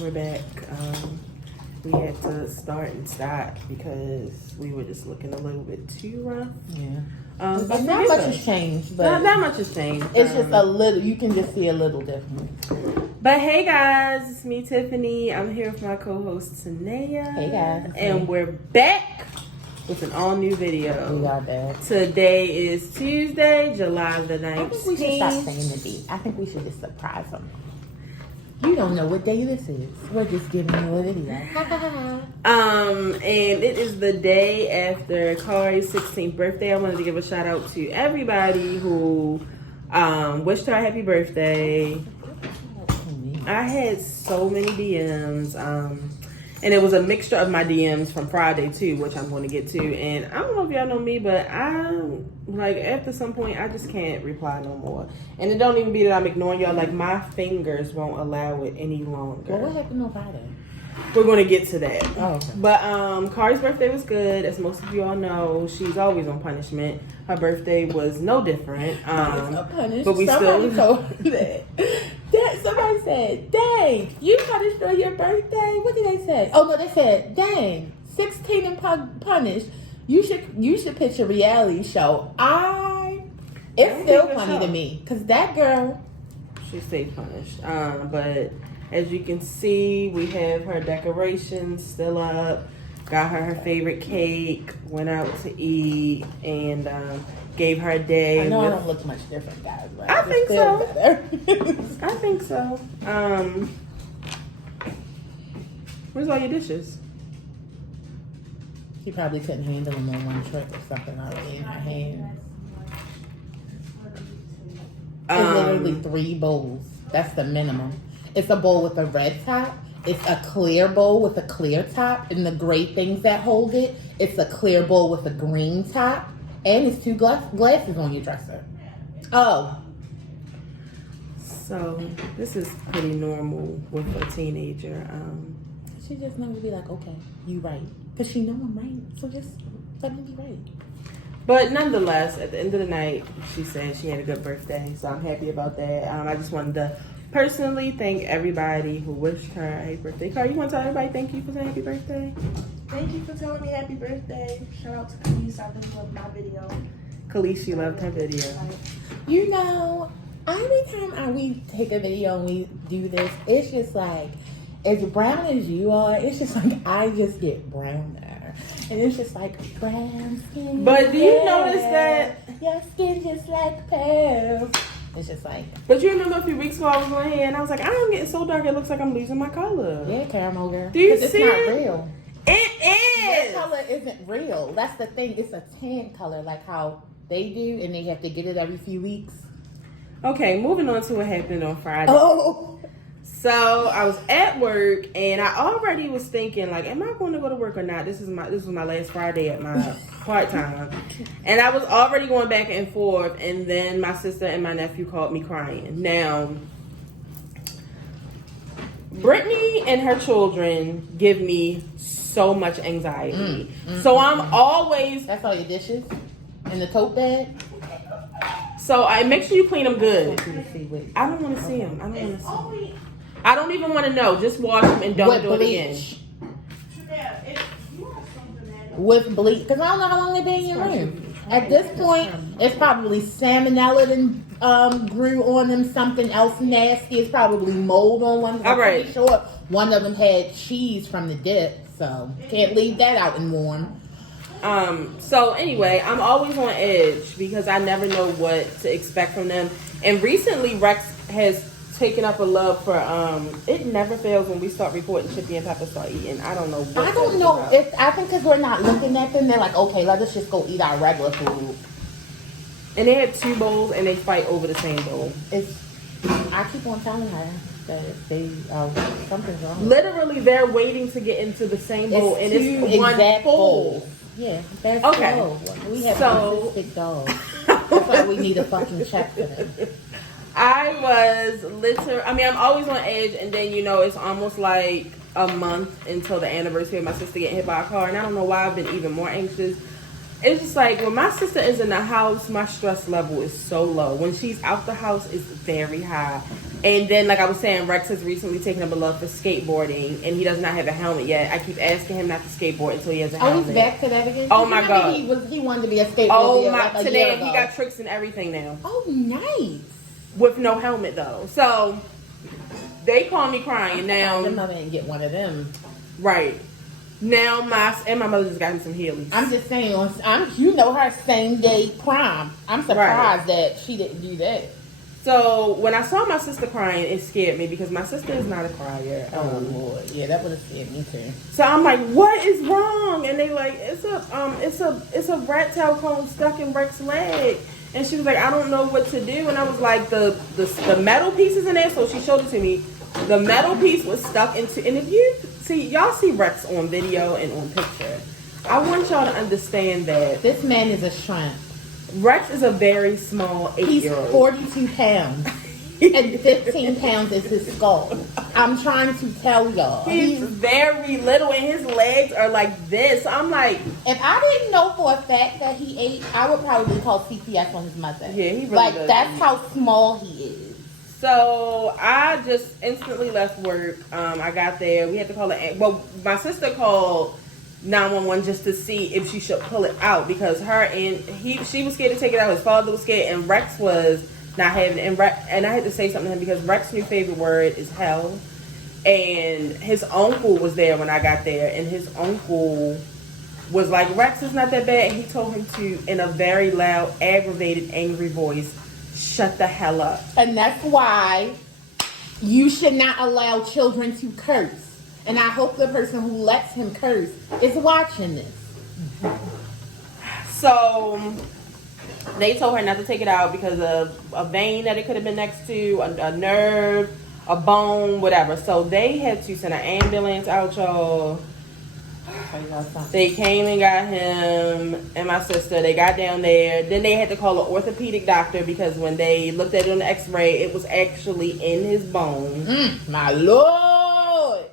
We're back. We had to start and stop because we were just looking a little bit too rough. Yeah. But not much has changed, but not much has changed. It's just a little. You can just see a little difference. But hey guys, it's me, Tiffany. I'm here with my co-host Tanea. Hey guys, and we're back with an all-new video. We are back. Today is Tuesday, July the 19th. I think we should stop saying the date. I think we should just surprise them. You don't know what day this is. We're just giving you a video. And it is the day after Khloe's 16th birthday. I wanted to give a shout out to everybody who wished her a happy birthday. I had so many DMs, and it was a mixture of my DMs from Friday too, which I'm going to get to. And I don't know if y'all know me, but after some point, I just can't reply no more. And it don't even be that I'm ignoring y'all. Like, my fingers won't allow it any longer. Well, what happened on Friday? We're going to get to that. Oh, okay. But Kari's birthday was good. As most of you all know, she's always on punishment. Her birthday was no different. But we somebody told me that. Somebody said, dang, you punished on your birthday? What did they say? Oh, no, they said, dang, 16 and punished. You should pitch a reality show. It's still funny to me. Because that girl... She stayed punished. But as you can see, we have her decorations still up. Got her favorite cake. Went out to eat. And gave her a day. I know I don't look much different, guys. But I think so. Better. I think so. Where's all your dishes? She probably couldn't handle them on one trip or something already in her hands. It's literally 3 bowls. That's the minimum. It's a bowl with a red top. It's a clear bowl with a clear top. And the gray things that hold it, it's a clear bowl with a green top. And it's 2 glasses on your dresser. Oh. So, this is pretty normal with a teenager. She just never be like, okay, you right. Because she know I'm right. So just let me be right. But nonetheless, at the end of the night, she said she had a good birthday. So I'm happy about that. I just wanted to personally thank everybody who wished her a happy birthday. Carl, you want to tell everybody thank you for saying happy birthday? Thank you for telling me happy birthday. Shout out to Khloe. I really loved my video. Khloe, she loved her video. You know, every time we take a video and we do this, it's just like, as brown as you are, it's just like I just get browner. And it's just like brown skin. But do you notice that? Your skin just like pearls. It's just like. But you remember a few weeks ago I was on here and I was like, I'm getting so dark it looks like I'm losing my color. Yeah, caramel girl. Do you see it's not real. It is. Your color isn't real. That's the thing. It's a tan color, like how they do, and they have to get it every few weeks. Okay, moving on to what happened on Friday. Oh. So I was at work and I already was thinking, like, am I going to go to work or not? This was my last Friday at my part-time. And I was already going back and forth, and then my sister and my nephew called me crying. Now, Brittany and her children give me so much anxiety. So I'm always... That's all your dishes? In the tote bag? So I make sure you clean them good. I don't want to see them. I don't want to see them. I don't even want to know. Just wash them and don't do it again. With bleach. Because I don't know how long they've been in your room. At this point, it's probably salmonella that grew on them. Something else nasty. It's probably mold on one. I'm pretty sure one of them had cheese from the dip. So can't leave that out and warm. So anyway, I'm always on edge because I never know what to expect from them. And recently Rex has taken up a love for it never fails when we start reporting Chippy and Pepper start eating. I don't know what I don't know if I think because we're not looking at them, they're like, okay, let us just go eat our regular food. And they had 2 bowls and they fight over the same bowl. I keep on telling her that they something's wrong. Literally they're waiting to get into the same bowl and it's one bowl. Yeah, that's okay. Low. We have autistic dogs. That's why we need a fucking check for them. I'm always on edge, and then, it's almost like a month until the anniversary of my sister getting hit by a car, and I don't know why I've been even more anxious. it's just like when my sister is in the house, my stress level is so low. When she's out the house, it's very high. And then, like I was saying, Rex has recently taken up a love for skateboarding, and he does not have a helmet yet. I keep asking him not to skateboard until he has a helmet. Oh, he's back to that again? Oh my God. He wanted to be a skateboarder. Oh my! Today he got tricks and everything now. Oh, nice. With no helmet though, so they call me crying now. Your mother didn't get one of them. Right. Now my mother just got him some Heelys. I'm just saying, you know her same day prom. I'm surprised that she didn't do that. So when I saw my sister crying, it scared me because my sister is not a crier. Oh Lord, yeah, that would have scared me too. So I'm like, what is wrong? And they like, it's a rat tail comb stuck in Rex's leg. And she was like, I don't know what to do. And I was like, the metal pieces in there. So she showed it to me. The metal piece was stuck into, and if you see, y'all see Rex on video and on picture. I want y'all to understand that this man is a shrimp. Rex is a very small 8-year-old. He's 42 pounds. And 15 pounds is his skull. I'm trying to tell y'all. He's very little and his legs are like this. I'm like, if I didn't know for a fact that he ate, I would probably call CPS on his mother. Yeah, he really like does. That's how small he is. So I just instantly left work. I got there. We had to call it. Well, my sister called 911 just to see if she should pull it out because she was scared to take it out. His father was scared, and Rex was not having it. And I had to say something to him because Rex's new favorite word is hell. And his uncle was there when I got there, and his uncle was like, Rex is not that bad. And he told him to, in a very loud, aggravated, angry voice, shut the hell up. And that's why you should not allow children to curse. And I hope the person who lets him curse is watching this. So they told her not to take it out because of a vein that it could have been next to, a nerve, a bone, whatever. So they had to send an ambulance out, y'all. They came and got him and my sister. They got down there. Then they had to call an orthopedic doctor because when they looked at it on the x-ray, it was actually in his bone. My Lord.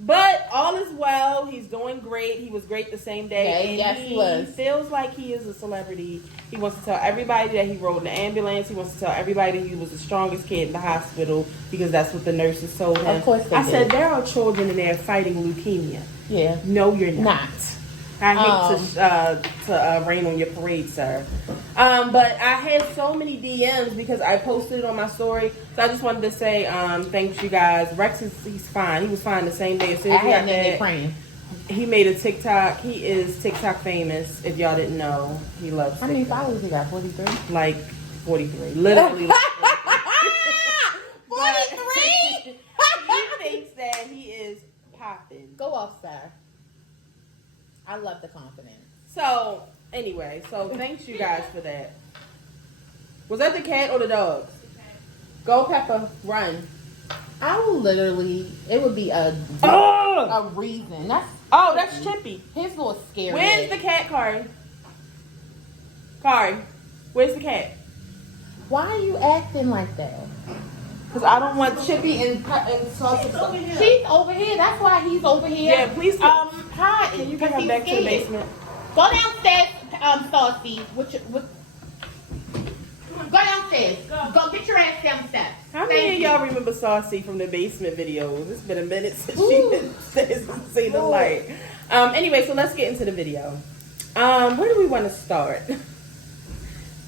But all is well. He's doing great. He was great the same day. Yeah, yes, he was. He feels like he is a celebrity. He wants to tell everybody that he rode in the ambulance. He wants to tell everybody he was the strongest kid in the hospital because that's what the nurses told him. Of course they I did. said, there are children in there fighting leukemia. Yeah. No, you're not. I hate to rain on your parade, sir. But I had so many DMs because I posted it on my story. So I just wanted to say thanks, you guys. Rex he's fine. He was fine the same day as soon as he got that. He made a TikTok. He is TikTok famous. If y'all didn't know, he loves TikTok. How many followers he got? 43? Like 43. Literally. 43? He thinks that he is popping. Go off, sir. I love the confidence. So, anyway, thanks you guys for that. Was that the cat or the dogs? Go, Pepper, run. I will literally, it would be a reason. That's Chippy. His little scary. Where's the cat, Kari? Kari, where's the cat? Why are you acting like that? Because I don't want Chippy and Saucy. She's over here. That's why he's over here. Yeah, please. Hi. Can you bring her back to the basement? Go downstairs, Saucy. Go downstairs. Go get your ass downstairs. How many of y'all remember Saucy from the basement videos? It's been a minute since she's seen the light. Anyway, so let's get into the video. Where do we want to start?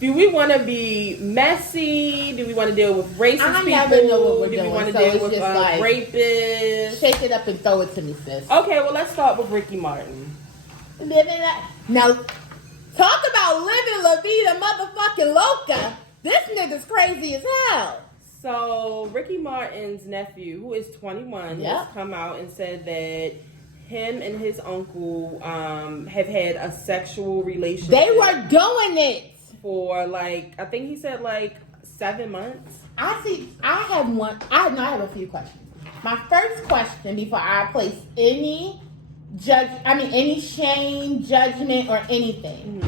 Do we want to be messy? Do we want to deal with racist people? I never know what we're do doing. we want to So deal it's with just like, rapists? shake it up and throw it to me, sis. Okay, well, let's start with Ricky Martin. Now, talk about living La Vida motherfucking loca. This nigga's crazy as hell. So, Ricky Martin's nephew, who is 21, has come out and said that him and his uncle have had a sexual relationship. They were doing it. For I think he said 7 months. I have a few questions. My first question before I place any shame, judgment, or anything.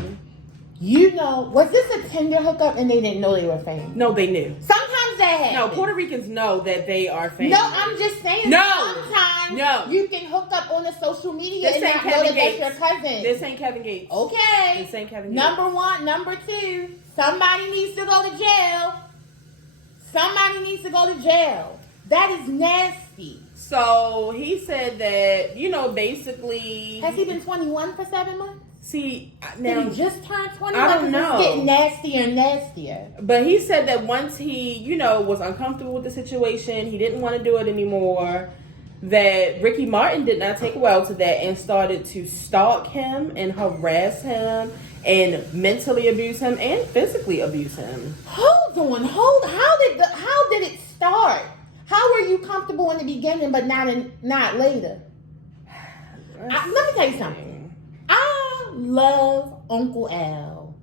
Mm-hmm. Was this a Tinder hookup and they didn't know they were famous? No, they knew. Sometimes Sometimes that happens. No, Puerto Ricans know that they are famous. No, I'm just saying. No. Sometimes you can hook up on the social media This and ain't not know Kevin that that's Gates. your cousin. This ain't Kevin Gates. Okay. This ain't Kevin Gates. Number one. Number two, somebody needs to go to jail. Somebody needs to go to jail. That is nasty. So he said that, basically. Has he been 21 for 7 months? See, now. Did he just turn 21? I don't know. It's getting nastier and nastier. But he said that once he, was uncomfortable with the situation, he didn't want to do it anymore, that Ricky Martin did not take well to that and started to stalk him and harass him and mentally abuse him and physically abuse him. Hold on. How did it start? How were you comfortable in the beginning but not later? Let me tell you something. I love Uncle Al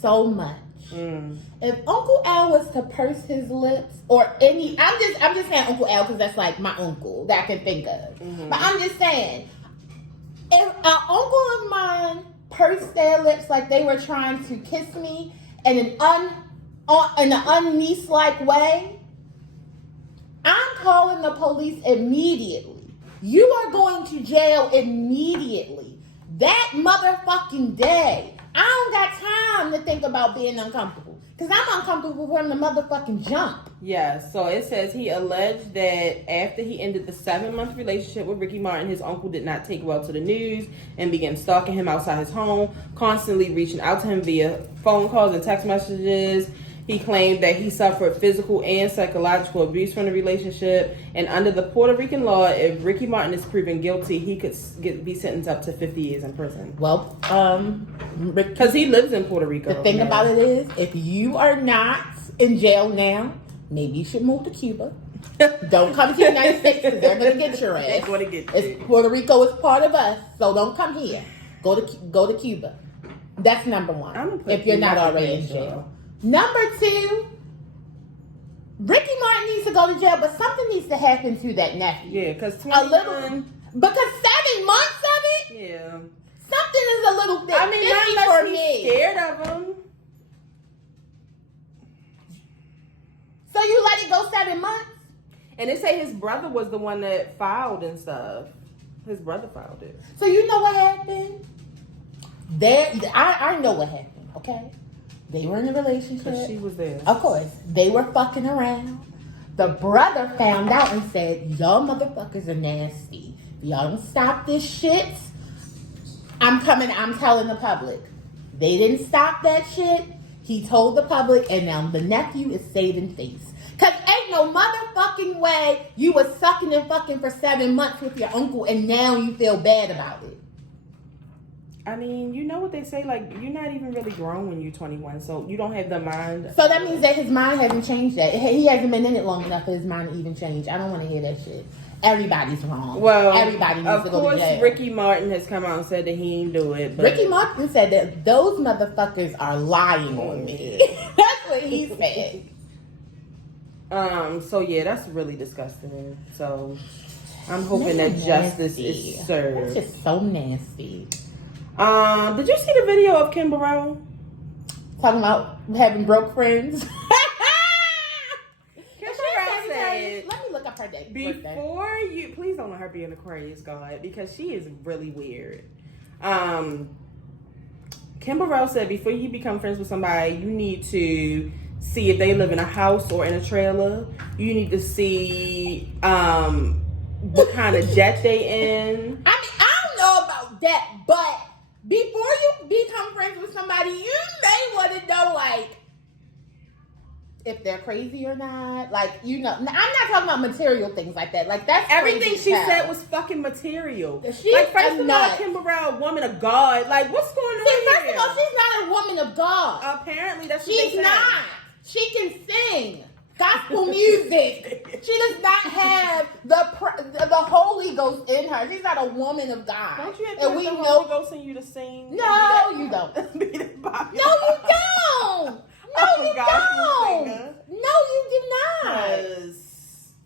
so much. If Uncle Al was to purse his lips or I'm just saying Uncle Al because that's like my uncle that I can think of. But I'm just saying, if an uncle of mine pursed their lips like they were trying to kiss me in an un-niece-like way, I'm calling the police immediately. You are going to jail immediately. That motherfucking day. I don't got time to think about being uncomfortable. Because I'm uncomfortable from the motherfucking jump. Yeah, so it says he alleged that after he ended the 7-month relationship with Ricky Martin, his uncle did not take well to the news and began stalking him outside his home, constantly reaching out to him via phone calls and text messages. He claimed that he suffered physical and psychological abuse from the relationship. And under the Puerto Rican law, if Ricky Martin is proven guilty, he could be sentenced up to 50 years in prison. Well, because he lives in Puerto Rico. The thing about it is, if you are not in jail now, maybe you should move to Cuba. Don't come to the United States because they're going to get your ass. They're going to get you. Puerto Rico is part of us, so don't come here. Go to Cuba. That's number one. If you're not already in jail. Number two, Ricky Martin needs to go to jail, but something needs to happen to that nephew. Yeah, because because 7 months of it. Yeah, something is a little bit. I mean, not for unless me. He's scared of him. So you let it go 7 months, and they say his brother was the one that filed and stuff. His brother filed it. So you know what happened? I know what happened. Okay. They were in a relationship. But she was there. Of course. They were fucking around. The brother found out and said, y'all motherfuckers are nasty. If y'all don't stop this shit, I'm telling the public. They didn't stop that shit. He told the public, and now the nephew is saving face. Because ain't no motherfucking way you was sucking and fucking for 7 months with your uncle, and now you feel bad about it. I mean, you know what they say, like, you're not even really grown when you're 21, so you don't have the mind. So that means that his mind hasn't changed yet. He hasn't been in it long enough for his mind to even change. I don't want to hear that shit. Everybody's wrong. Well, everybody needs to go to jail. Of course, Ricky Martin has come out and said that he didn't do it. But Ricky Martin said that those motherfuckers are lying on me. That's what he said. So yeah, that's really disgusting. So I'm hoping that justice is served. That's just so nasty. Did you see the video of Kim Burrell? Talking about having broke friends? Kim Burrell said, let me look up her day. Before you, please don't let her be an Aquarius god because she is really weird. Kim Burrell said before you become friends with somebody, you need to see if they live in a house or in a trailer. You need to see what kind of jet they in. I mean, I don't know about that, but before you become friends with somebody, you may want to know, like, if they're crazy or not. Like, I'm not talking about material things like that. Like, that's everything she said was fucking material. She's like, first of all, Kim Burrell, a woman of God. Like, what's going on here? First of all, she's not a woman of God. Apparently, that's what she's not. She can sing gospel music. She does not have the Holy Ghost in her. She's not a woman of God. Don't you have to the Holy Ghost in you to sing? No, you don't. No, you don't. No, you don't. No, you do not.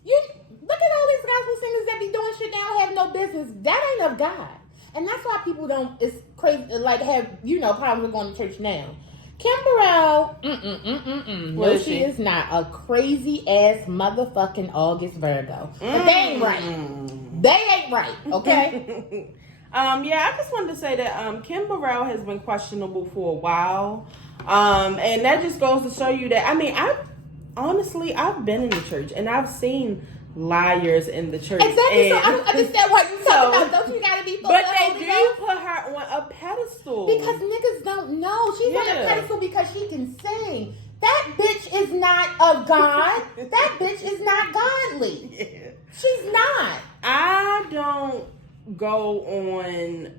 You look at all these gospel singers that be doing shit they don't have no business. That ain't of God. And that's why people don't. It's crazy. Like have problems with going to church now. Kim Burrell, no, she is not a crazy ass motherfucking August Virgo. But they ain't right. They ain't right, okay? Yeah, I just wanted to say that Kim Burrell has been questionable for a while. And that just goes to show you that, I mean, I've been in the church and I've seen liars in the church. Exactly. So I don't understand why you talking about. Don't you gotta be? But they do put her on a pedestal because niggas don't know she's on a pedestal because she can sing. That bitch is not a god. That bitch is not godly. Yeah. She's not. I don't go on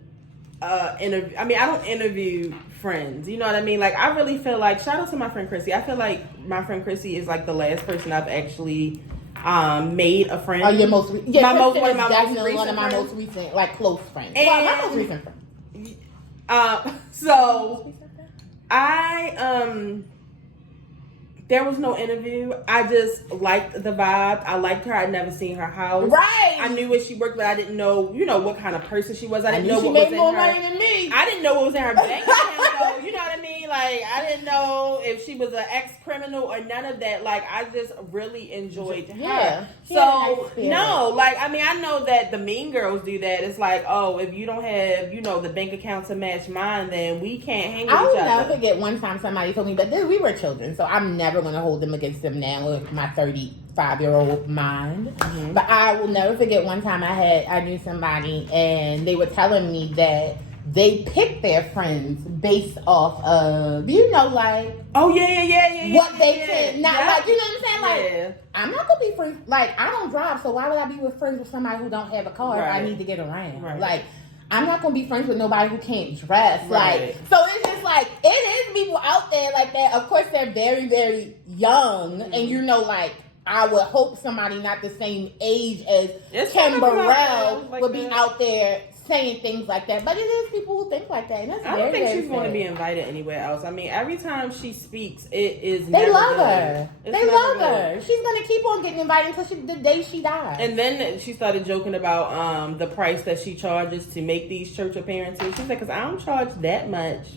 interview. I mean, I don't interview friends. You know what I mean? Like, I really feel like, shout out to my friend Chrissy. I feel like my friend Chrissy is like the last person I've actually made a friend. Oh, your most recent? Yeah, one of my most recent, like, close friends. And, well, my most recent friend. So there was no interview. I just liked the vibe. I liked her. I'd never seen her house. Right. I knew where she worked, but I didn't know, what kind of person she was. I didn't know she what made was in more her. money than me. I didn't know what was in her bank account, though. You know what I mean? Like, I didn't know if she was an ex-criminal or none of that. Like, I just really enjoyed her. Yeah. So, no. Like, I mean, I know that the mean girls do that. It's like, oh, if you don't have, the bank account to match mine, then we can't hang with each other. I'll never forget one time somebody told me, but we were children, so I'm never going to hold them against them now with my 35-year-old mind. Mm-hmm. But I will never forget one time I knew somebody and they were telling me that they picked their friends based off of, like, oh yeah, what they can, not like, you know what I'm saying? Like, yeah. I'm not gonna be friends. Like, I don't drive, so why would I be friends with somebody who don't have a car? Right. I need to get around. Right. Like, I'm not gonna be friends with nobody who can't dress. Right. Like, so it's just like, it is people out there like that. Of course, they're very, very young, mm-hmm. and like, I would hope somebody not the same age as Kim Burrell would be out there saying things like that. But it is people who think like that, and that's I don't think she's going to be invited anywhere else. I mean, every time she speaks, it is. They love her. They love her. She's going to keep on getting invited until the day she dies. And then she started joking about the price that she charges to make these church appearances. She's like, "Cause I don't charge that much."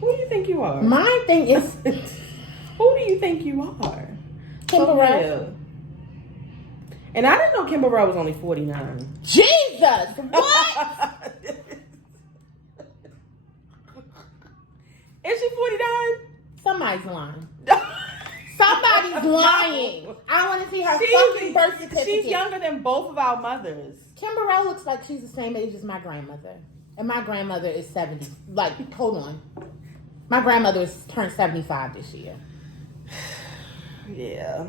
Who do you think you are? My thing is, who do you think you are? Kim Burrell. And I didn't know Kim Burrell was only 49. Jesus! What? Is she 49? Somebody's lying. Somebody's lying. I want to see her fucking birth certificate. She's younger than both of our mothers. Kim Burrell looks like she's the same age as my grandmother. And my grandmother is 70. Like, hold on. My grandmother turned 75 this year. Yeah.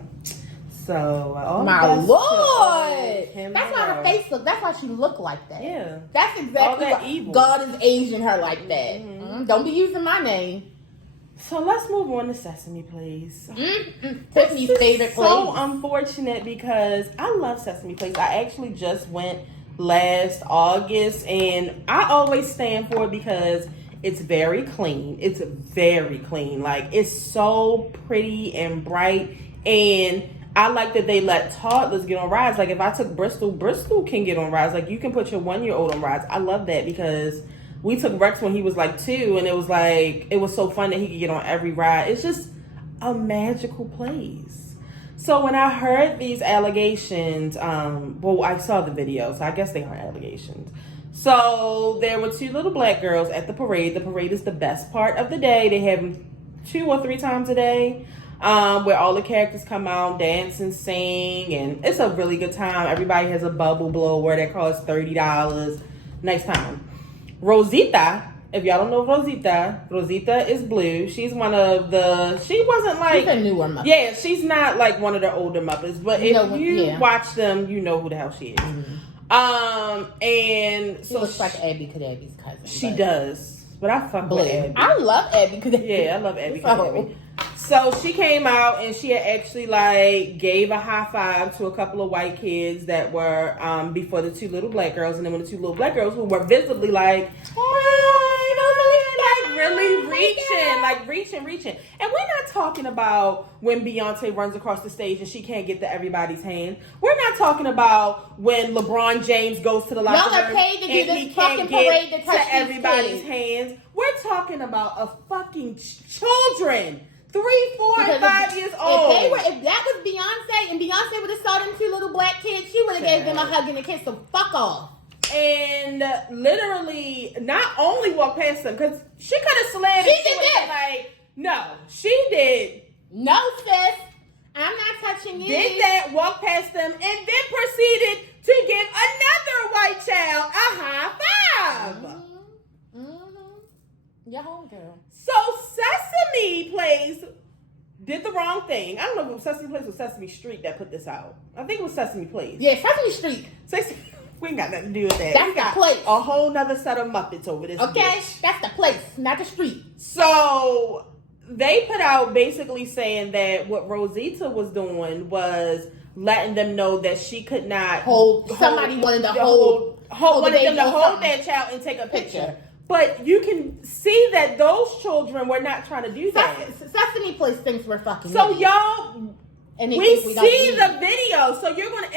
So, my Lord, that's why her face look. That's why she looked like that. Yeah, that's exactly why evil. God is aging her like that. Mm-hmm. Don't be using my name. So let's move on to Sesame, please. Tiffany's favorite place. So unfortunate because I love Sesame Place. I actually just went last August, and I always stand for it because it's very clean. It's very clean. Like, it's so pretty and bright, and I like that they let toddlers get on rides. Like, if I took Bristol can get on rides. Like, you can put your 1-year-old on rides. I love that because we took Rex when he was like 2, and it was so fun that he could get on every ride. It's just a magical place. So when I heard these allegations, I saw the video, so I guess they aren't allegations. So there were 2 little black girls at the parade. The parade is the best part of the day. They have them 2 or 3 times a day. Where all the characters come out, dance and sing, and it's a really good time. Everybody has a bubble blower that costs $30. Nice time. Rosita, if y'all don't know Rosita is blue. She's one of she wasn't like... She's a newer Muppet. Yeah, she's not like one of the older Muppets, but if you watch them, you know who the hell she is. Mm-hmm. And so... She looks like Abby Cadabby's cousin. She does. But I fuck with Abby. I love Abby Cadabby. Yeah, I love Abby Cadabby. So she came out and she had actually like gave a high five to a couple of white kids that were before the 2 little black girls, and then when the 2 little black girls who were visibly like, hey, like really reaching. And we're not talking about when Beyonce runs across the stage and she can't get to everybody's hand. We're not talking about when LeBron James goes to the locker room paid to do and this he can't parade get to touch to everybody's hands. We're talking about a fucking children. 3, 4, and 5 years old. If that was Beyonce and Beyonce would have saw them 2 little black kids, she would have gave them a hug and a kiss. So fuck off. And literally, not only walked past them, because she could have slammed. She did this. Like, no, she did. No, sis. I'm not touching you. Did that, walked past them, and then proceeded to give another white child a high five. Your homegirl. So Sesame Place did the wrong thing. I don't know if it was Sesame Place or Sesame Street that put this out. I think it was Sesame Place. Yeah, Sesame Street. We ain't got nothing to do with that. That's the place. A whole nother set of Muppets over this. Okay, bitch. that's the place, not the street. So they put out basically saying that what Rosita was doing was letting them know that she could not somebody wanted to hold that child and take a picture. But you can see that those children were not trying to do that. Sesame Place thinks we're fucking. So idiots. y'all, and we see the video. So you're gonna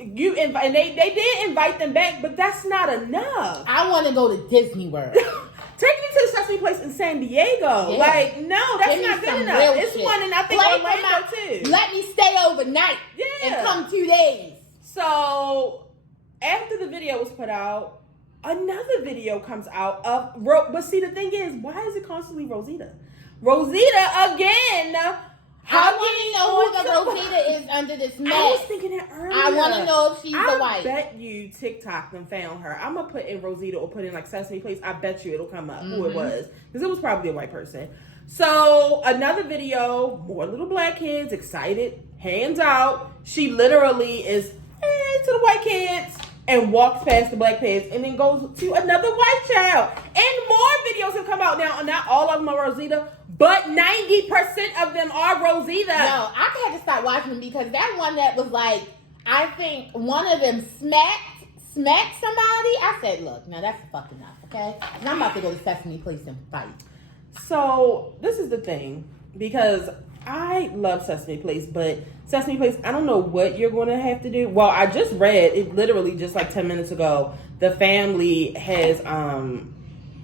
and they did invite them back, but that's not enough. I want to go to Disney World. Take me to the Sesame Place in San Diego. Yeah. Like, no, that's not good enough. It's shit. one in I think Orlando too. Let me stay overnight and come 2 days. So after the video was put out, another video comes out of but see, the thing is, why is it constantly Rosita? Rosita again. I want to know who the Rosita is under this mask. I was thinking that earlier. I want to know if she's the white. I bet you TikTok them found her. I'm gonna put in Rosita or put in like Sesame Place. I bet you it'll come up who it was, because it was probably a white person. So another video, more little black kids excited, hands out. She literally is to the white kids and walks past the black kids and then goes to another white child. And more videos have come out now. Not all of them are Rosita, but 90% of them are Rosita. No, I had to stop watching them because that one that was like, I think one of them smacked somebody. I said, look, now that's fucking enough, okay? And I'm about to go to Sesame Place and fight. So this is the thing, because I love Sesame Place, but Sesame Place, I don't know what you're going to have to do. Well, I just read it literally just like 10 minutes ago. The family has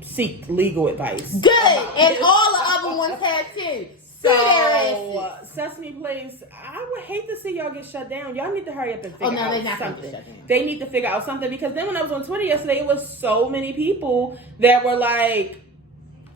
seeked legal advice. Good, and all the other ones have too. So Sesame Place, I would hate to see y'all get shut down. Y'all need to hurry up and figure out something. They need to figure out something, because then when I was on Twitter yesterday, it was so many people that were like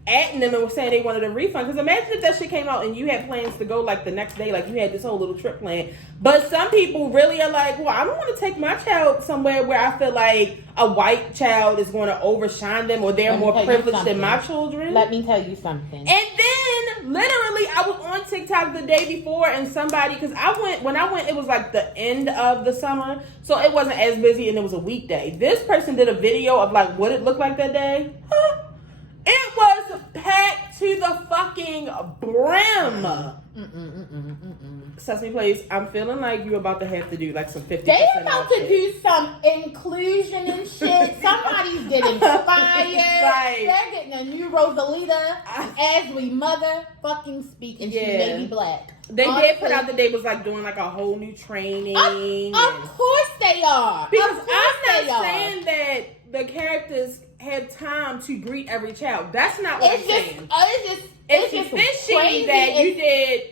atting them and were saying they wanted a refund. Because imagine if that shit came out and you had plans to go like the next day, like you had this whole little trip planned. But some people really are like, well, I don't want to take my child somewhere where I feel like a white child is going to overshine them, or they're more privileged than my children. Let me tell you something. And then literally I was on TikTok the day before, and somebody, because when I went, it was like the end of the summer, so it wasn't as busy, and it was a weekday. This person did a video of like what it looked like that day. It was packed to the fucking brim. Sesame Place, I'm feeling like you're about to have to do like some 50%. They about to do some inclusion and shit. Somebody's getting fired. Right. They're getting a new Rosalita as we motherfucking speak, and she may be black. They did put out that they was like doing like a whole new training. Of course they are. Because I'm not saying that the characters had time to greet every child. That's not what I'm saying. It's just fishy that you did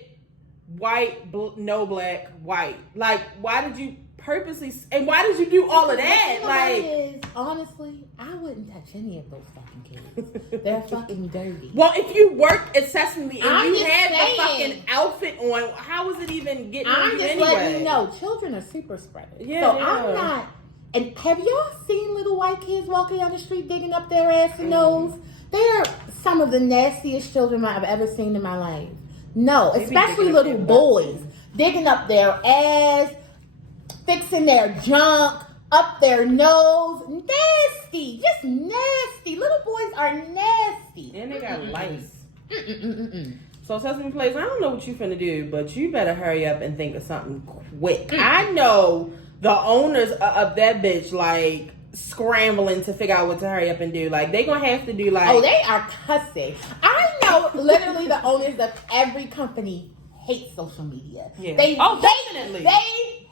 white, no black, white. Like, why did you purposely, and why did you do all of that? Like, honestly, I wouldn't touch any of those fucking kids. They're fucking dirty. Well, if you work at Sesame and I'm you had saying, the fucking outfit on, how is it even getting on you anyway? Letting you know, children are super spreaders. Yeah, so I'm not. And have y'all seen little white kids walking down the street digging up their ass and nose? They're some of the nastiest children I've ever seen in my life. No, especially little boys digging up their ass, fixing their junk, up their nose. Nasty, just nasty. Little boys are nasty. And they got lice. So Sesame Place, I don't know what you finna do, but you better hurry up and think of something quick. I know the owners of that bitch like scrambling to figure out what to hurry up and do. Like, they gonna have to do like... Oh, they are cussing. I know literally the owners of every company hate social media. Yeah. Definitely. They hate.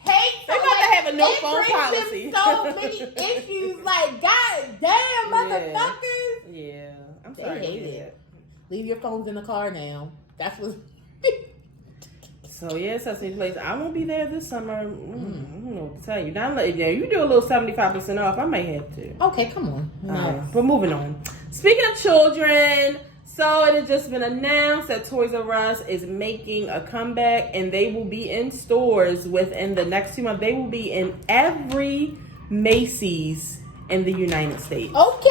They about to have a no phone brings policy. them so many issues. Like, god damn, motherfuckers. Yeah. I'm They sorry. hate it. Leave your phones in the car now. That's what. So yeah, Sesame Place. I won't be there this summer. I don't know what to tell you. Now, you do a little 75% off. I might have to. Okay, come on. Nice. But moving on. Speaking of children, so it has just been announced that Toys R Us is making a comeback, and they will be in stores within the next 2 months. They will be in every Macy's in the United States. Okay.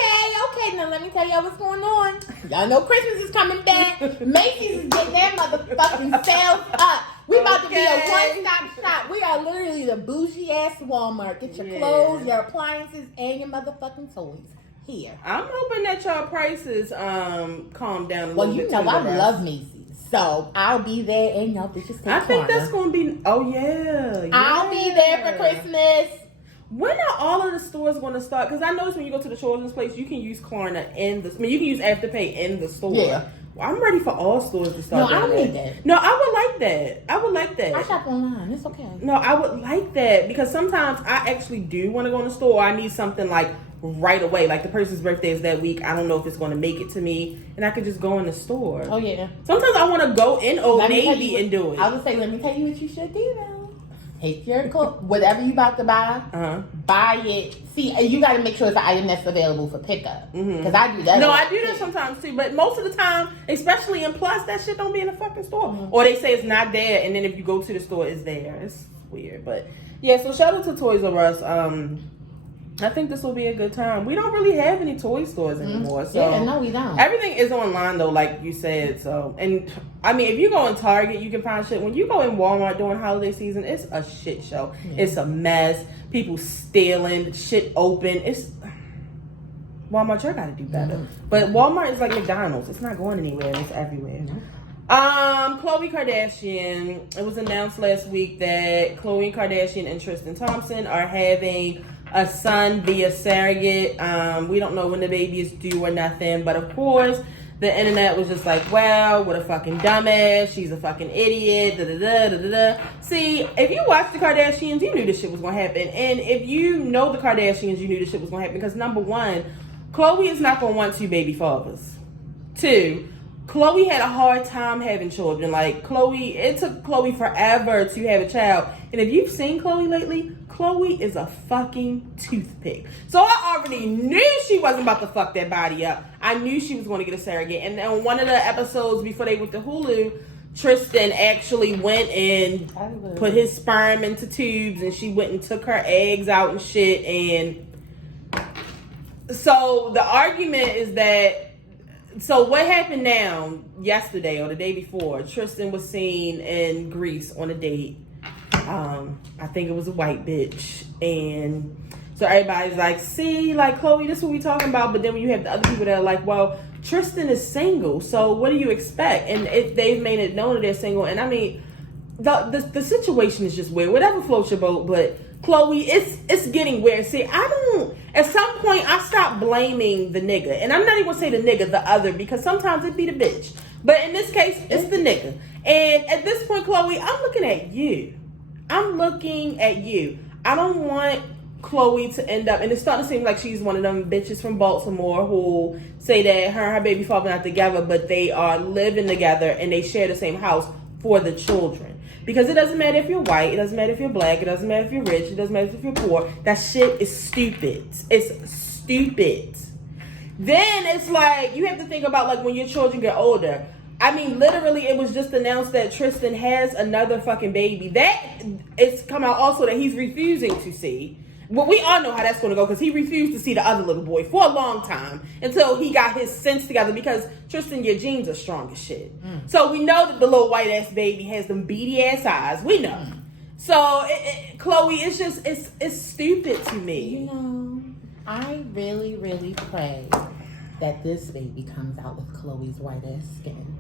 Now let me tell y'all what's going on. Y'all know Christmas is coming back. Macy's is getting their motherfucking sales up. We about to be a one-stop shop. We are literally the bougie ass Walmart. Get your clothes, your appliances, and your motherfucking toys here. I'm hoping that y'all prices calm down a Well, little you bit. know I love Macy's, so I'll be there, and y'all bitches take I think Klarna. that's gonna be. Oh yeah. I'll be there for Christmas. When are all of the stores going to start? Because I noticed when you go to the children's place, you can use Klarna in the. I mean, you can use Afterpay in the store. Yeah. Well, I'm ready for all stores to start. No, I don't need that. No, I would like that. I would like that. I shop online. It's okay. No, I would like that because sometimes I actually do want to go in the store. I need something like right away. Like the person's birthday is that week. I don't know if it's going to make it to me, and I could just go in the store. Oh yeah. Sometimes I want to go in Old Navy and do it. I would say, let me tell you what you should do though. Take your whatever you about to buy, buy it. See, you got to make sure it's an item that's available for pickup. Because I do that. No, I do that sometimes too. But most of the time, especially in Plus, that shit don't be in the fucking store. Or they say it's not there, and then if you go to the store, it's there. It's weird. But yeah, so shout out to Toys R Us. I think this will be a good time. We don't really have any toy stores anymore. So yeah, no, we don't. Everything is online though, like you said. So, and I mean, if you go in Target, you can find shit. When you go in Walmart during holiday season, it's a shit show. It's a mess. People stealing shit open. It's Walmart. You gotta do better. But Walmart is like McDonald's. It's not going anywhere. It's everywhere. Khloe Kardashian. It was announced last week that Khloe Kardashian and Tristan Thompson are having a son via surrogate. We don't know when the baby is due or nothing, but of course the internet was just like, wow, what a fucking dumbass, she's a fucking idiot, da-da-da. See, if you watch the Kardashians, you knew this shit was gonna happen. And if you know the Kardashians, you knew this shit was gonna happen because number one, Khloe is not gonna want 2 baby fathers. 2, Khloe had a hard time having children. Like it took Khloe forever to have a child. And if you've seen Khloe lately, Khloe is a fucking toothpick. So I already knew she wasn't about to fuck that body up. I knew she was going to get a surrogate. And on one of the episodes before they went to Hulu, Tristan actually went and put his sperm into tubes, and she went and took her eggs out and shit. And so the argument is that, so what happened now, yesterday or the day before, Tristan was seen in Greece on a date. I think it was a white bitch. And so everybody's like, see, like, Khloe, this is what we talking about. But then when you have the other people that are like, well, Tristan is single, so what do you expect? And if they've made it known that they're single, and I mean, the situation is just weird. Whatever floats your boat, but Khloe, it's getting weird. See, at some point, I stopped blaming the nigga. And I'm not even going to say the nigga, the other, because sometimes it be the bitch. But in this case, it's the nigga. And at this point, Khloe, I'm looking at you. I don't want Khloe to end up, and it's starting to seem like she's one of them bitches from Baltimore who say that her and her baby father are not together, but they are living together and they share the same house for the children. Because it doesn't matter if you're white, it doesn't matter if you're black, it doesn't matter if you're rich, it doesn't matter if you're poor. That shit is stupid. It's stupid. Then it's like, you have to think about like when your children get older. I mean, literally, it was just announced that Tristan has another fucking baby. That it's come out also that he's refusing to see. Well, we all know how that's going to go because he refused to see the other little boy for a long time until he got his sense together because, Tristan, your genes are strong as shit. So we know that the little white-ass baby has them beady-ass eyes. We know. So, Khloe, it's just, it's stupid to me. You know, I really, really pray that this baby comes out with Khloe's white-ass skin.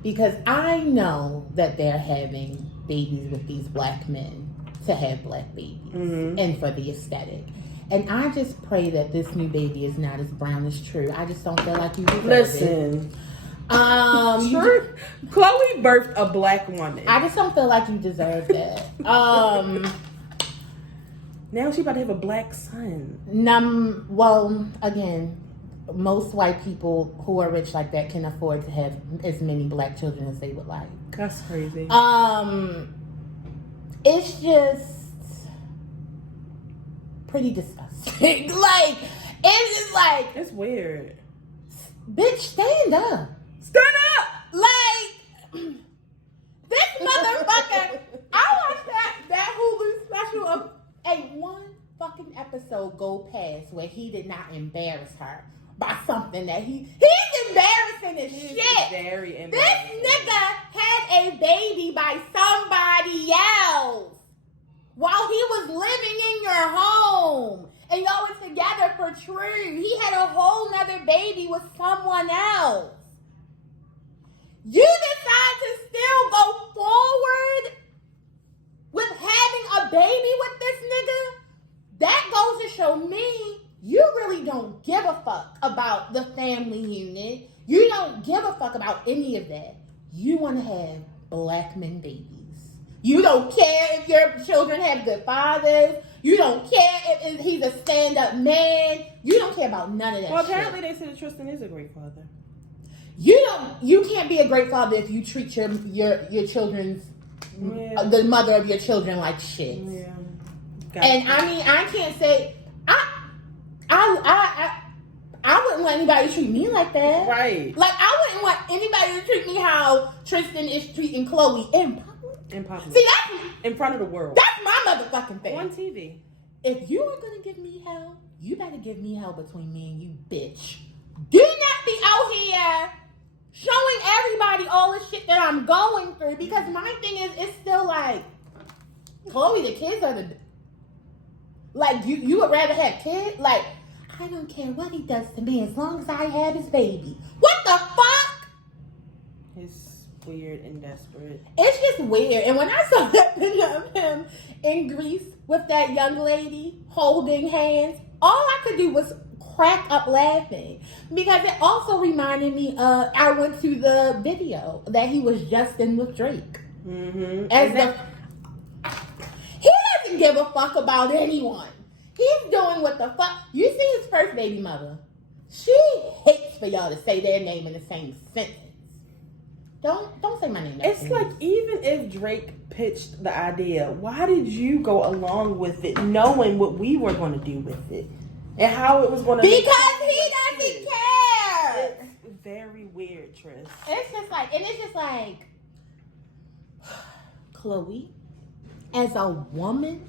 Because I know that they're having babies with these black men to have black babies and for the aesthetic. And I just pray that this new baby is not as brown as True. I just don't feel like you deserve Listen. it. True. Khloe birthed a black woman. I just don't feel like you deserve that. Now she about to have a black son. Well, again, most white people who are rich like that can afford to have as many black children as they would like. That's crazy. It's just pretty disgusting. Like, it's just like, it's weird. Bitch, stand up. Stand up! Like, this motherfucker, I watched that Hulu special of one fucking episode go past where he did not embarrass her by something that he's embarrassing as shit. Very embarrassing. This nigga had a baby by somebody else while he was living in your home. And y'all were together for True. He had a whole nother baby with someone else. You decide to still go forward with having a baby with this nigga? That goes to show me you really don't give a fuck about the family unit. You don't give a fuck about any of that. You want to have black men babies. You don't care if your children have good fathers. You don't care if he's a stand-up man. You don't care about none of that. Well, shit. apparently they said that Tristan is a great father. You can't be a great father if you treat your children's the mother of your children like shit. Yeah. And I mean, I can't say I wouldn't want anybody to treat me like that. Right. Like, I wouldn't want anybody to treat me how Tristan is treating Khloe in public. In public. See, that's in front of the world. That's my motherfucking thing. On TV. If you are gonna give me hell, you better give me hell between me and you, bitch. Do not be out here showing everybody all the shit that I'm going through, because my thing is, it's still like, Khloe, the kids are the... Like, you would rather have kids? Like, I don't care what he does to me as long as I have his baby. What the fuck? It's weird and desperate. It's just weird. And when I saw that picture of him in Greece with that young lady holding hands, all I could do was crack up laughing. Because it also reminded me of, I went to the video that he was just in with Drake. Mm-hmm. He doesn't give a fuck about anyone. He's doing what the fuck. You see his first baby mother. She hates for y'all to say their name in the same sentence. Don't say my name. It's like, even if Drake pitched the idea, why did you go along with it, knowing what we were going to do with it and how it was going to? Because he doesn't care. It's very weird, Tris. It's just like, Khloe, as a woman,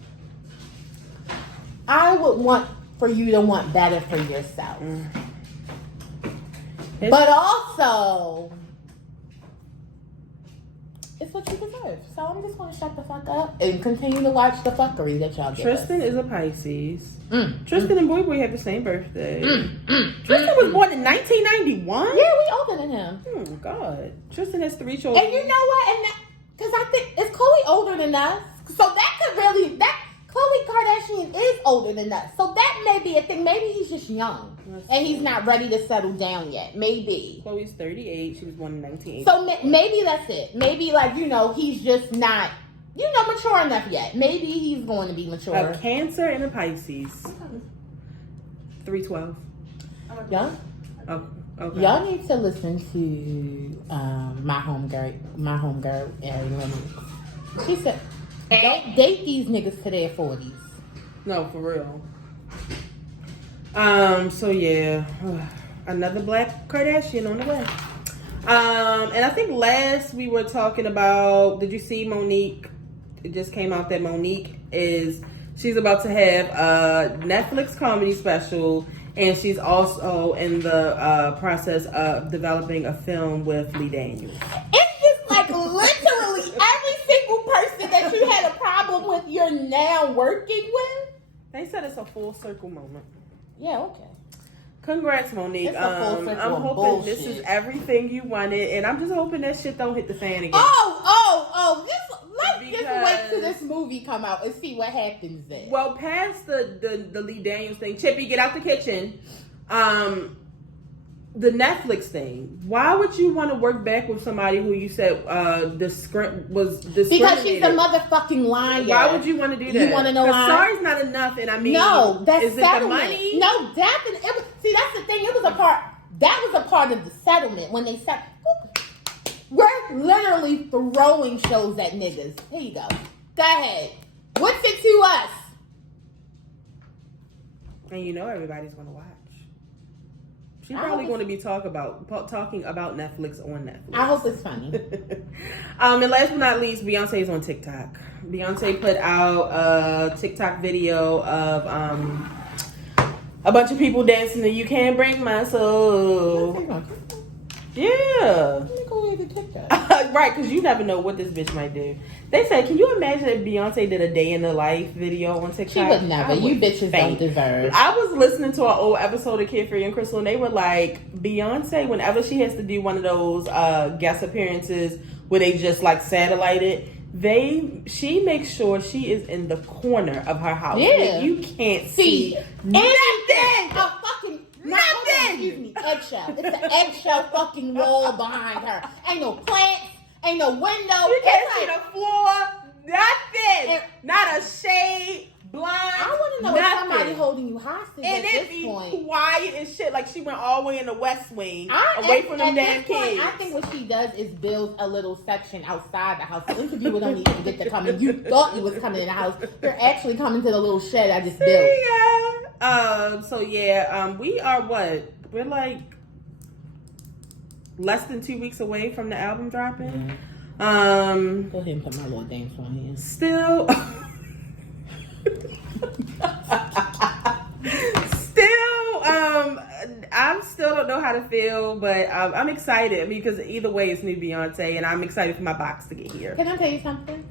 I would want for you to want better for yourself. But also, it's what you deserve. So I'm just going to shut the fuck up and continue to watch the fuckery that y'all give Tristan us. is a Pisces. Tristan and Boy Boy have the same birthday. Tristan was born in 1991? Yeah, we older than him. Oh, God. Tristan has 3 children. And you know what? Because I think, is Khloe older than us? So that could really, Khloe Kardashian is older than us. So that may be a thing. Maybe he's just young. And he's not ready to settle down yet. Maybe. Khloe's 38. She was born in 1980. So maybe that's it. Maybe, he's just not, mature enough yet. Maybe he's going to be mature. A Cancer and a Pisces. 312. Yeah. Oh, okay. Y'all need to listen to my homegirl, Ari Lemon. She said, don't date these niggas to their 40s. No, for real. So yeah, another black Kardashian on the way. And I think last we were talking about, did you see Monique? It just came out that she's about to have a Netflix comedy special, and she's also in the process of developing a film with Lee Daniels. It's just like literally every single person that you had a problem with, you're now working with. They said it's a full circle moment. Yeah, okay. Congrats, Monique. It's a full circle I'm of hoping bullshit. this is everything you wanted, and I'm just hoping that shit don't hit the fan again. Oh! Let's just wait till this movie movie come out and see what happens then. Well, past the Lee Daniels thing, Chippy, get out the kitchen. The Netflix thing. Why would you want to work back with somebody who you said was discriminated? Because she's a motherfucking liar. Why would you want to do that? You want to know why? Sorry's not enough, and I mean, no, that's is settlement. it the money? No, definitely. See, that's the thing. It was a part. That was a part of the settlement when they said, "We're literally throwing shows at niggas." Here you go. Go ahead. What's it to us? And you know everybody's going to watch. She's probably going to be talking about Netflix on Netflix. I hope it's funny. And last but not least, Beyonce is on TikTok. Beyonce put out a TikTok video of a bunch of people dancing to "You Can't Break My Soul." Yeah. Let me go ahead and TikTok. Right, because you never know what this bitch might do. They said, can you imagine if Beyonce did a day in the life video on TikTok? She would never. You bitches don't deserve. I was listening to an old episode of Kid Free and Crystal, and they were like, Beyonce, whenever she has to do one of those guest appearances where they just like satellite it, she makes sure she is in the corner of her house. Yeah. Where you can't see anything. A fucking nothing. Excuse me, eggshell. It's an eggshell fucking wall behind her. Ain't no plants. Ain't no window. You can't see the floor. Nothing. Not a shade. Blind. I want to know if somebody holding you hostage and at it this be point. Quiet and shit. Like she went all the way in the West Wing, away from them damn kids. I think what she does is build a little section outside the house. The interviewer don't even get to come in. You thought you was coming in the house. You're actually coming to the little shed I just built. Yeah. So yeah. We are what? We're like less than 2 weeks away from the album dropping. Go ahead and put my little dance on here. Still, I still don't know how to feel, but I'm excited. I mean, because either way, it's new Beyonce, and I'm excited for my box to get here. Can I tell you something?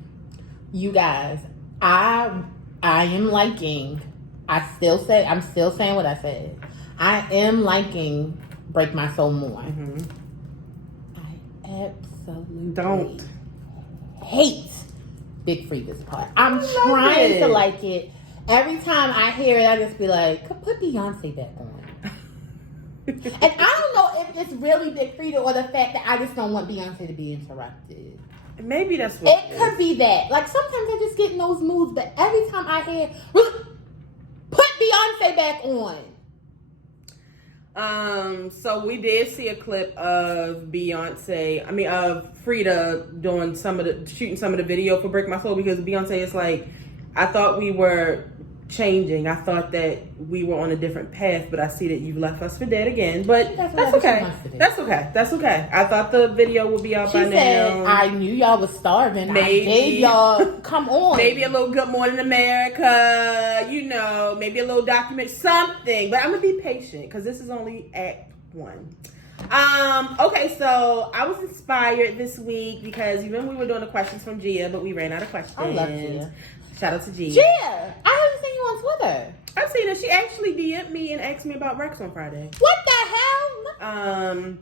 You guys, I am liking. I'm still saying what I said. I am liking "Break My Soul" more. Mm-hmm. I absolutely don't hate Big Freeda's part. I'm trying to like it. Every time I hear it, I just be like, put Beyonce back on. And I don't know if it's really Big Freedia or the fact that I just don't want Beyonce to be interrupted. Maybe that's what it could be that. Like sometimes I just get in those moods, but every time I hear, put Beyonce back on. So we did see a clip of Frida doing shooting some of the video for "Break My Soul" because Beyonce is like, I thought we were changing. I thought that we were on a different path, but I see that you've left us for dead again. But that's okay. That's okay. I thought the video would be out by now. I knew y'all was starving. Maybe. I gave y'all, come on. Maybe a little Good Morning America, maybe a little document, something. But I'm going to be patient because this is only Act 1. Okay, so I was inspired this week because even we were doing the questions from Gia, but we ran out of questions. I love Gia. Shout out to Gia. Gia! I haven't seen you on Twitter. I've seen her. She actually DM'd me and asked me about Rex on Friday. What the hell?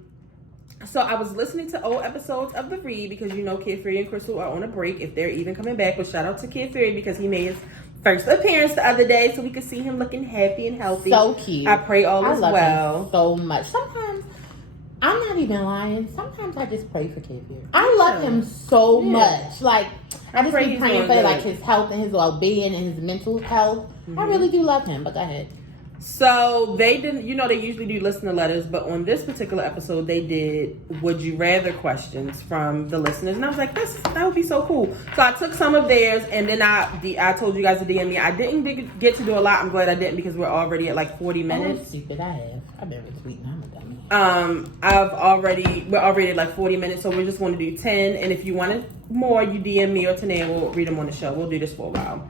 So I was listening to old episodes of The Read because Kid Fury and Crystal are on a break if they're even coming back. But shout out to Kid Fury because he made his first appearance the other day so we could see him looking happy and healthy. So cute. I pray all is well. Him so much. Sometimes, I'm not even lying. Sometimes I just pray for Kid Fury. I love him so much. Like, I just be praying for like his health and his well-being and his mental health. Mm-hmm. I really do love him, but go ahead. So they didn't, they usually do listener letters, but on this particular episode, they did would you rather questions from the listeners, and I was like, that would be so cool. So I took some of theirs, and then I told you guys to DM me. I didn't get to do a lot. I'm glad I didn't because we're already at like 40 minutes. Oh, stupid, I've been retweeting. I'm a dummy. We're already at like 40 minutes, so we're just going to do 10. And if you wanted more, you DM me or Tanae, we'll read them on the show. We'll do this for a while.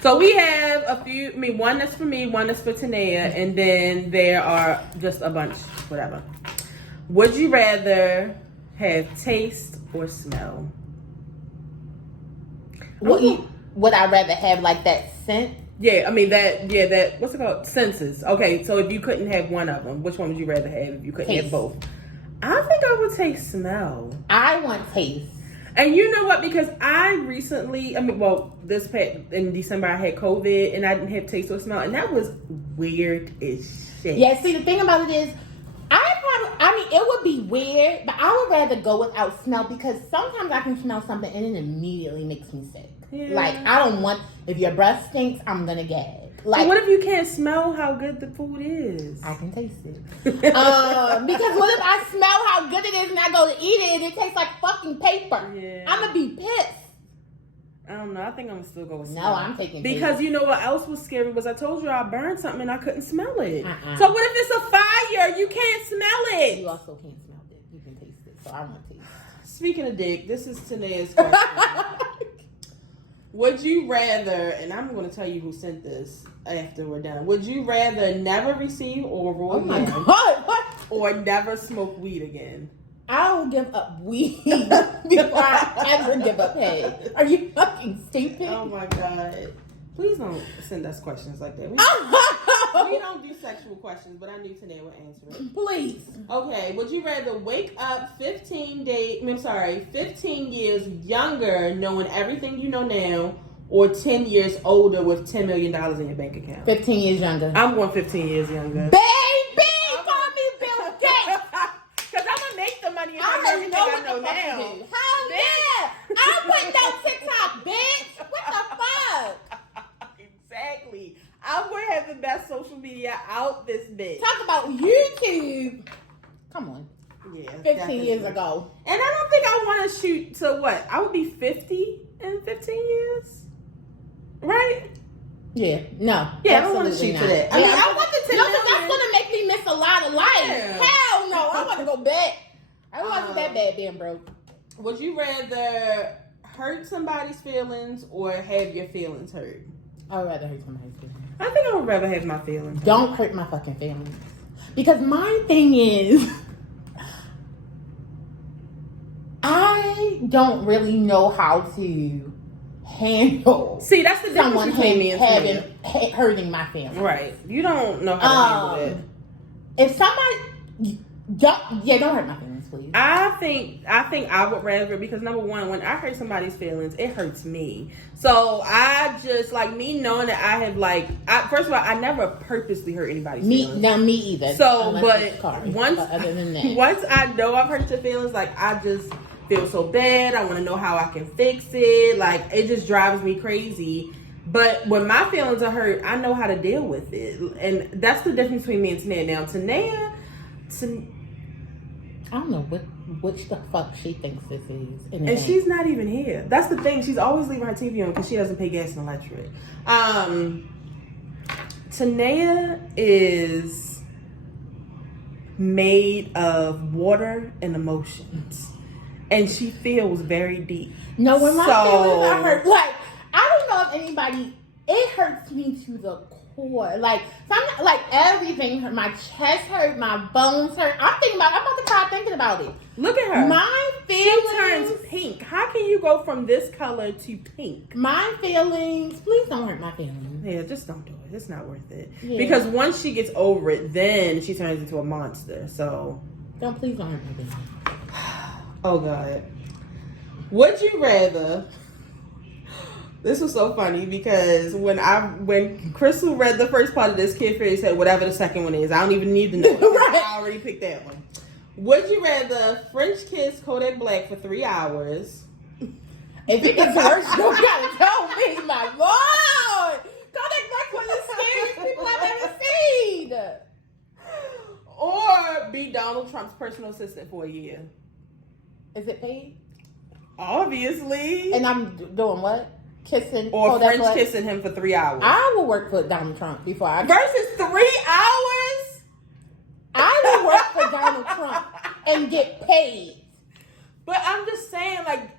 So we have a few, one that's for me, one that's for Tanea, and then there are just a bunch, whatever. Would you rather have taste or smell? Would I rather have like that scent? Yeah, that, what's it called? Senses. Okay, so if you couldn't have one of them, which one would you rather have if you couldn't have both? I think I would take smell. I want taste. And you know what? Because I recently, in December I had COVID and I didn't have taste or smell, and that was weird as shit. Yeah, see, the thing about it is, it would be weird, but I would rather go without smell because sometimes I can smell something and it immediately makes me sick. Yeah. Like, I don't want, if your breath stinks, I'm gonna gag. Like, but what if you can't smell how good the food is? I can taste it. Because what if I smell how good it is and I go to eat it and it tastes like fucking paper? Yeah. I'm gonna be pissed. I don't know. I think I'm gonna still go with No, smell. I'm taking because taste. you know what else was scary was I told you I burned something and I couldn't smell it. Uh-uh. So what if it's a fire? You can't smell it. You also can't smell it. You can taste it. So I want taste. Speaking of dick, this is Tanae's question. Would you rather, and I'm going to tell you who sent this after we're done. Would you rather never receive oral Oh my again, God, what? or never smoke weed again? I will give up weed before I ever give up head. Are you fucking stupid? Oh my God. Please don't send us questions like that. We don't do sexual questions, but I knew Tanae would answer it. Please. Okay, would you rather wake up 15 years younger knowing everything you know now, or 10 years older with $10 million in your bank account? 15 years younger. I'm going 15 years younger. Baby, call me Bill Gates. Because I'm going to make the money if I I know already everything know I what know the fuck now. to do. Hell yeah. I'm putting on TikTok, bitch. What the fuck? Exactly. I'm going to have the best social media out this bitch. Talk about YouTube. Come on. Yeah. 15 years ago. And I don't think I want to shoot to what? I would be 50 in 15 years? Right? Yeah. No. Yeah, I don't want to shoot not. to that. I Yeah, mean, I want the 10 no, million. because that's going to make me miss a lot of life. Yeah. Hell no. I want to go back. I wasn't that bad being broke. Would you rather hurt somebody's feelings or have your feelings hurt? I would rather hurt somebody's feelings. I think I would rather have my feelings hurt. Don't hurt my fucking feelings. Because my thing is, I don't really know how to handle See, that's the difference someone between me and Tania. hurting my feelings. Right. You don't know how to handle it. If somebody, don't hurt my feelings, please. I think I would rather, because number one, when I hurt somebody's feelings, it hurts me. So I just, like, me knowing that I have, first of all, I never purposely hurt anybody's feelings. Me either. So, Unless but it's once, but other than that, once I know I've hurt your feelings, like, I just feel so bad. I want to know how I can fix it. Like, it just drives me crazy. But when my feelings are hurt, I know how to deal with it. And that's the difference between me and Tanae. Now, Tanae, I don't know which the fuck she thinks this is. and she's not even here. That's the thing. She's always leaving her TV on because she doesn't pay gas and electric. Tanae is made of water and emotions, and she feels very deep. No, when my feelings are hurt, like, I don't know if anybody, it hurts me to the core. Like, everything hurt. My chest hurt, my bones hurt. I'm about to cry thinking about it. Look at her. My feelings. She turns pink. How can you go from this color to pink? My feelings. Please don't hurt my feelings. Yeah, just don't do it. It's not worth it. Yeah. Because once she gets over it, then she turns into a monster. So, Please don't hurt my feelings. oh God. Would you rather? This was so funny because when Crystal read the first part of this, Kid Fury said whatever the second one is. I don't even need to know. Right. I already picked that one. Would you rather French kiss Kodak Black for 3 hours? If it gets worse, you gotta tell me, my Lord. Kodak Black's one of the scariest people I've ever seen. Or be Donald Trump's personal assistant for a year? Is it paid? Obviously. And I'm doing what? Kissing Or Kodak French Black? kissing him for 3 hours. I will work for Donald Trump before I. Versus 3 hours? I will work for Donald Trump and get paid. But I'm just saying, like,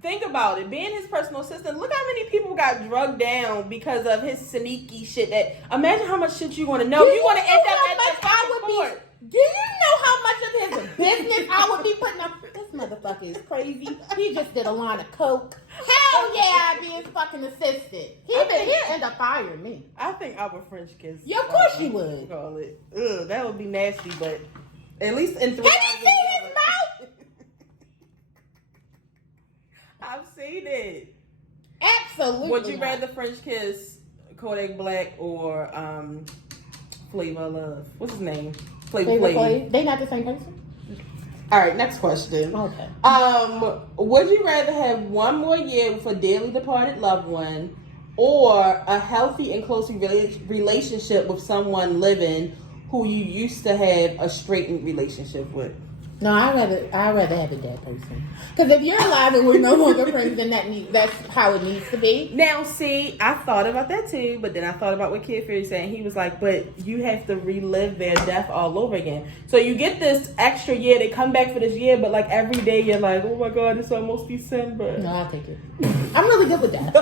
think about it. Being his personal assistant, look how many people got drugged down because of his sneaky shit. That imagine how much shit you want to know. You want to end up at the fucking court. Do you know how much of his business I would be putting up? This motherfucker is crazy. He just did a line of coke. Hell yeah, I'd be his fucking assistant. He'll end up firing me. I think I would French kiss. Yeah, of course you would. Call it. Ugh, that would be nasty, but at least in 3 hours. Have you seen his mouth? I've seen it. Absolutely. Would you not. rather French kiss Kodak Black or Flavor Love? What's his name? Flavor Flav. They not the same person? All right, next question. Okay. Would you rather have one more year with a dearly departed loved one, or a healthy and close relationship with someone living who you used to have a strained relationship with? No, I'd rather have a dead person. Because if you're alive and we're no longer friends, then that's how it needs to be. Now, see, I thought about that too, but then I thought about what Kid Fury said. He was like, but you have to relive their death all over again. So you get this extra year. They come back for this year, but like every day you're like, oh my God, it's almost December. No, I'll take it. I'm really good with that.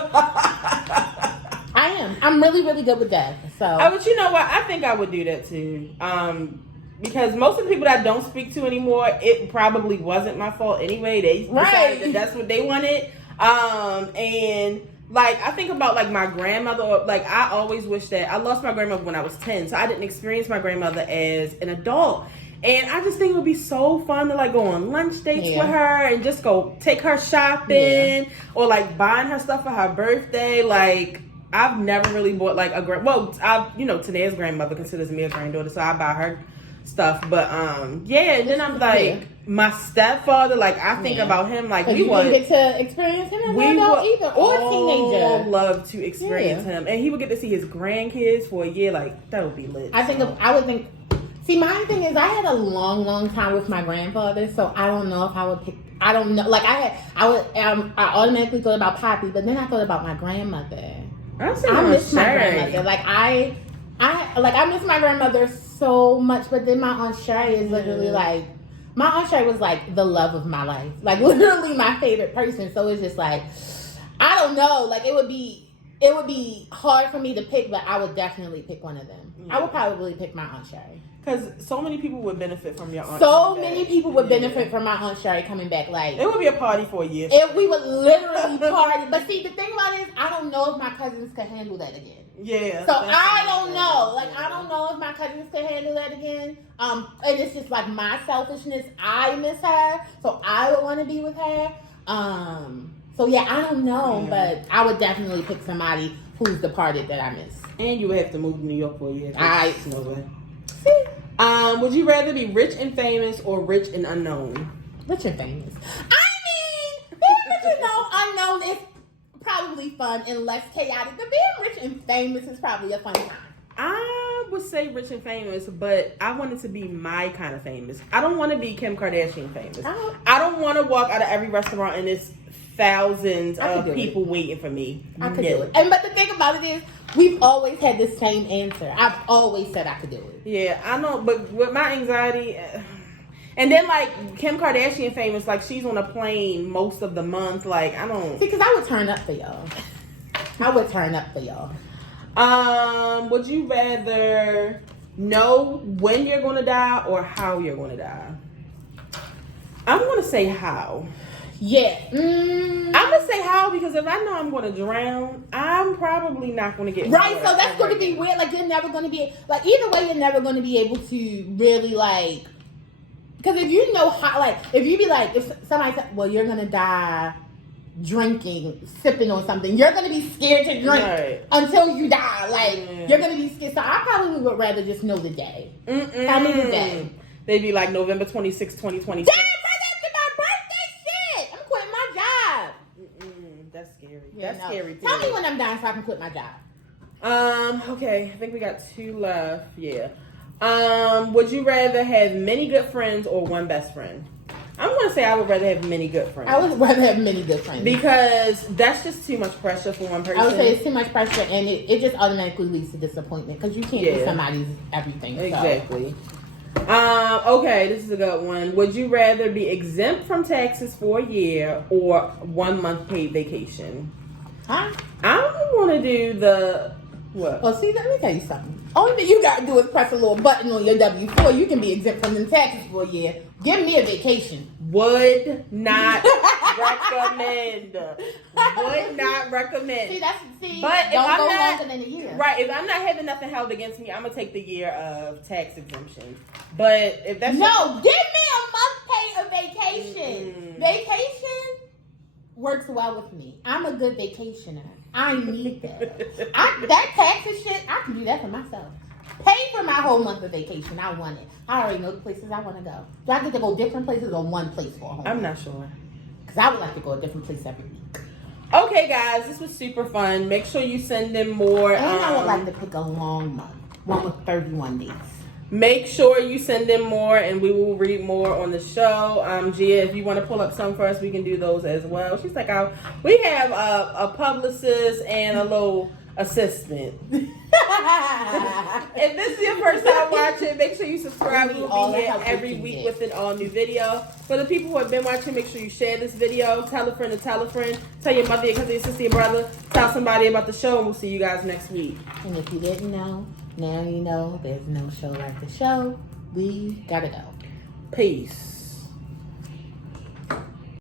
I am. I'm really, really good with that. So. But you know what? I think I would do that too. Because most of the people that I don't speak to anymore, it probably wasn't my fault anyway. They decided that that's what they wanted. And like, I think about like my grandmother, like I always wish that I lost my grandmother when I was 10. So I didn't experience my grandmother as an adult. And I just think it would be so fun to like go on lunch dates with her and just go take her shopping or like buying her stuff for her birthday. Like, I've never really bought like Tanae's grandmother considers me a granddaughter, so I buy her stuff. But and then I'm like my stepfather, like I think about him like we didn't get to experience him as an adult either, or a teenager. Love to experience him, and he would get to see his grandkids for a year. Like that would be lit. I would think. See, my thing is, I had a long time with my grandfather, so I don't know if I would pick. I don't know. Like I automatically thought about Poppy, but then I thought about my grandmother. I miss my grandmother. Like I miss my grandmother so much, but then my Aunt Sherry is literally like, my Aunt Sherry was like the love of my life, like literally my favorite person. So it's just like, I don't know, like it would be hard for me to pick, but I would definitely pick one of them. I would probably pick my Aunt Sherry. Because so many people would benefit from your aunt. So many people would benefit from my Aunt Sherry coming back. Like it would be a party for a year. We would literally party. But see, the thing about it is, I don't know if my cousins could handle that again. Yeah. So I don't know. Like I don't know if my cousins could handle that again. And it's just like my selfishness. I miss her, so I would want to be with her. So yeah, I don't know, but I would definitely pick somebody who's departed that I miss. And you would have to move to New York for a year. No way. Would you rather be rich and famous or rich and unknown? Rich and famous. I mean, being rich and unknown is probably fun and less chaotic. But being rich and famous is probably a fun time. I would say rich and famous, but I want it to be my kind of famous. I don't want to be Kim Kardashian famous. I don't want to walk out of every restaurant and it's thousands of people waiting for me. I could do it. But the thing about it is, we've always had the same answer. I've always said I could do it. Yeah, I know, but with my anxiety, and then like Kim Kardashian famous, like she's on a plane most of the month. Like I don't see, because I would turn up for y'all. Would you rather know when you're gonna die or how you're gonna die? I'm gonna say how. Yeah. I'm gonna say how because if I know I'm gonna drown, I'm probably not gonna get right. So that's gonna be weird. Like you're never gonna be like either way. You're never gonna be able to really like because if you know how like if you be like if somebody said, well, you're gonna die drinking, sipping on something, you're gonna be scared to drink until you die. Like you're gonna be scared. So I probably would rather just know the day. Tell me the day. They'd be like November 26, 2026. That's scary. That's scary too. Tell me when I'm dying so I can quit my job. Okay. I think we got 2 left. Yeah. Would you rather have many good friends or one best friend? I'm gonna say I would rather have many good friends. I would rather have many good friends. Because that's just too much pressure for one person. I would say it's too much pressure and it just automatically leads to disappointment because you can't be somebody's everything. Exactly. Okay, this is a good one. Would you rather be exempt from taxes for a year or 1 month paid vacation? Huh? I'm gonna do the what? Well, see, let me tell you something. Only thing you gotta do is press a little button on your W-4. You can be exempt from the taxes for a year. Give me a vacation. Would not recommend. Would not recommend. But don't go longer than a year. Right, if I'm not having nothing held against me, I'm gonna take the year of tax exemption. But if that's give me a month pay of vacation. Vacation? works well with me. I'm a good vacationer. I need that. That taxes shit, I can do that for myself. Pay for my whole month of vacation. I want it. I already know the places I want to go. Do I get to go different places or one place for a whole I'm month? not sure. Because I would like to go a different place every week. Okay, guys, this was super fun. Make sure you send them more. And I would like to pick a long month. One with 31 days. Make sure you send them more, and we will read more on the show. Gia, if you want to pull up some for us, we can do those as well. She's like, we have a publicist and a little assistant. If this is your first time watching, make sure you subscribe. We'll be here every week with an all new video. For the people who have been watching, make sure you share this video. Tell a friend to tell a friend. Tell your mother, your cousin, your sister, your brother. Tell somebody about the show, and we'll see you guys next week. And if you didn't know, now you know there's no show like the show. We gotta go. Peace.